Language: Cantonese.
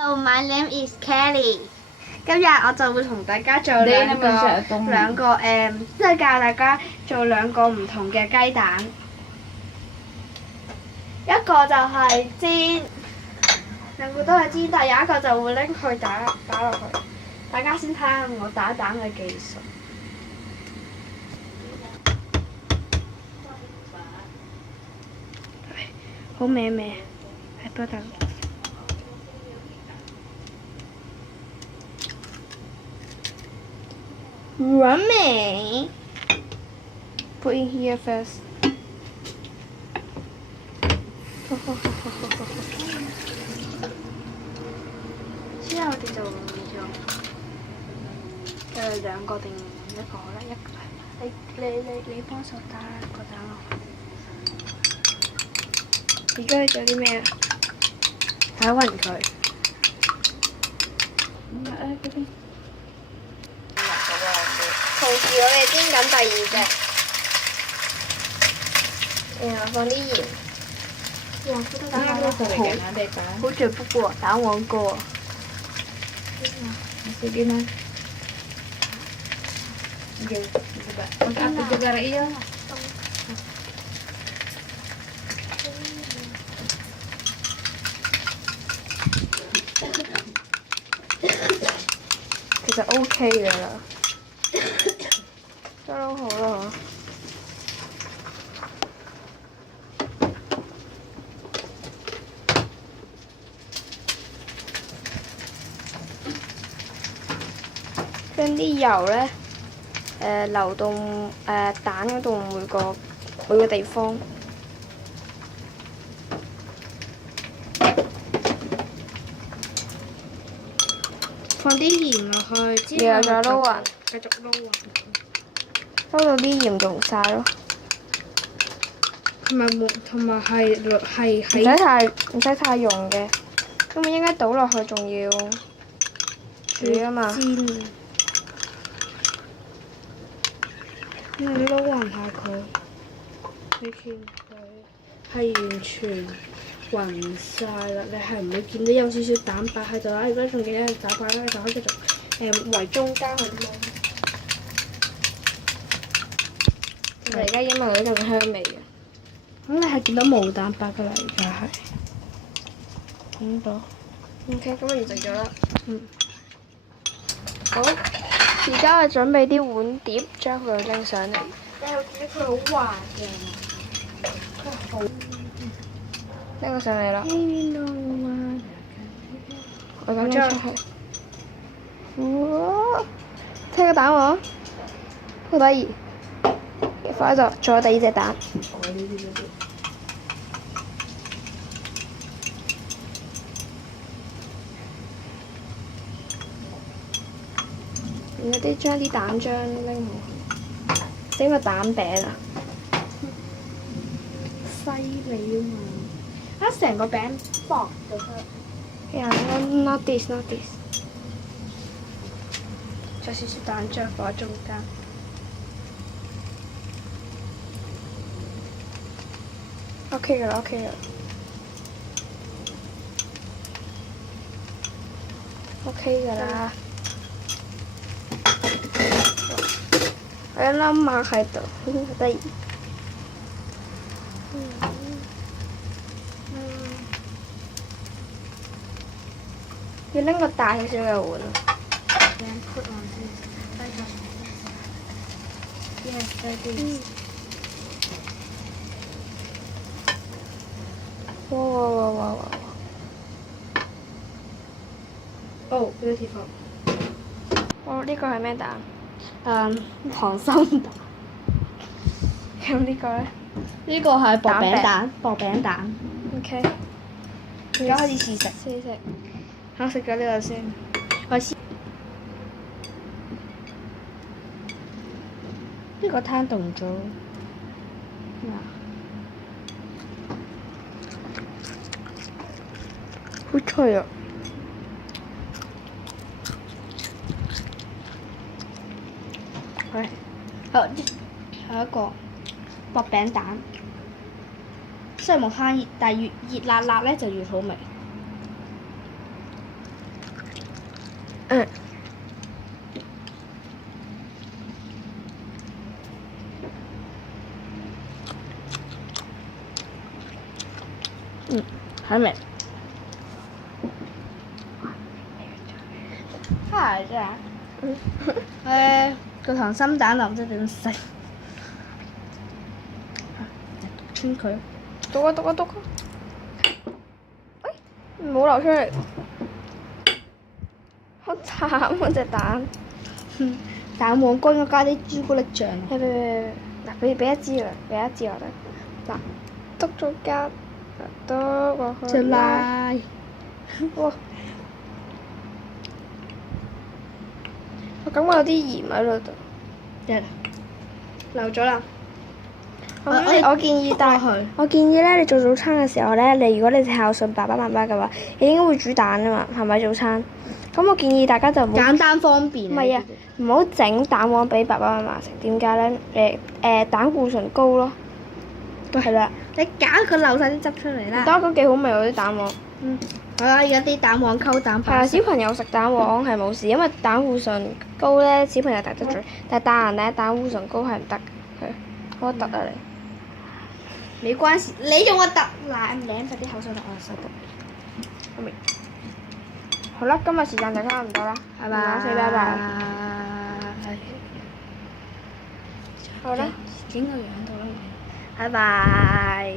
Hello, my name is Kelly。今日我就會同大家做兩個即係教大家做兩個唔同嘅雞蛋。一個就係煎，兩個都係煎，但係有一個就會拎去打落去。大家先睇下我打蛋嘅技術。好歪，係不得。Rummy. Put in here first. 之後我哋就會用兩個定一個咧？你幫手打個蛋落去。而家你做啲咩啊？打暈佢。嗰邊。同時我哋煎緊第二隻，然後放啲鹽。哇！嗰啲蛋好似不過蛋黃哥啊！Sige na. Sige. Mag-apit juga rin iya. 其實 OK 㗎啦，得啦好啦。將啲油咧，流到蛋嗰度每個地方。放啲鹽落去，之後再撈勻，繼續撈勻，撈到啲鹽溶晒咯。同埋係唔使太溶嘅，咁咪應該倒落去仲要煮啊嘛。煎。你撈勻下佢，你見佢係完全勻晒啦，你係唔會見到有少少蛋白喺度啦。如果仲見到有蛋白咧，你就可以繼續圍中間去撈。其實而家已經聞到一陣香味嘅。咁你係見到冇蛋白㗎啦，而家係。見到。OK，咁完成咗啦。好，而家我準備啲碗碟，將佢拎上嚟。你又見到佢好滑嘅，佢好。拎個上嚟啦！我咁樣出去。哇！聽個蛋喎，好得意。放喺度，仲有第二隻蛋。然後將啲蛋漿拎好，整個蛋餅啊！犀利啊嘛！成個餅薄咗出嚟。Not this。再少少蛋漿放喺中間。OK 㗎啦。OK 㗎啦。我有粒癦喺度，好得意。要拎個大少少嘅碗。哇！哦，beautiful。哦，呢個係咩蛋？溏心蛋。咁呢個咧？呢個係薄餅蛋。OK。而家開始試食。我食咗呢個先。呢個攤凍咗。好脆啊！好，下一個薄餅蛋，雖然冇慳熱，但係越熱辣辣咧就越好味。嗯。係咪？係啫。個溏心蛋就唔知點食。穿佢。篤啊篤啊篤啊！喂，唔好流出嚟。好慘啊隻蛋！蛋黃乾我加啲朱古力醬。嗱，俾一支啦，俾一支我得。嗱，篤咗間，篤過去。就拉。哇！我感覺有啲鹽喺度。漏咗啦。我建議我建議咧，你做早餐嘅時候咧，如果你孝順爸爸媽媽嘅話，你應該會煮蛋啊嘛，係咪早餐？咁我建議大家就唔好簡單方便。唔係啊，唔好整蛋黃俾爸爸媽媽食。點解咧？膽固醇高咯。係啦。你揀佢漏晒啲汁出嚟啦。得嗰幾好味喎啲蛋黃。好啦，而家啲蛋黃溝蛋白。係啊，小朋友食蛋黃係冇事，因為膽固醇高咧，小朋友大得罪。但係大人咧，膽固醇高係唔得嘅，係好核突啊你。沒關係，你用我特奶唔舐晒啲口水落我手度。好啦，今日時間就差唔多啦，拜拜。拜拜。好啦，整個樣到啦。拜拜。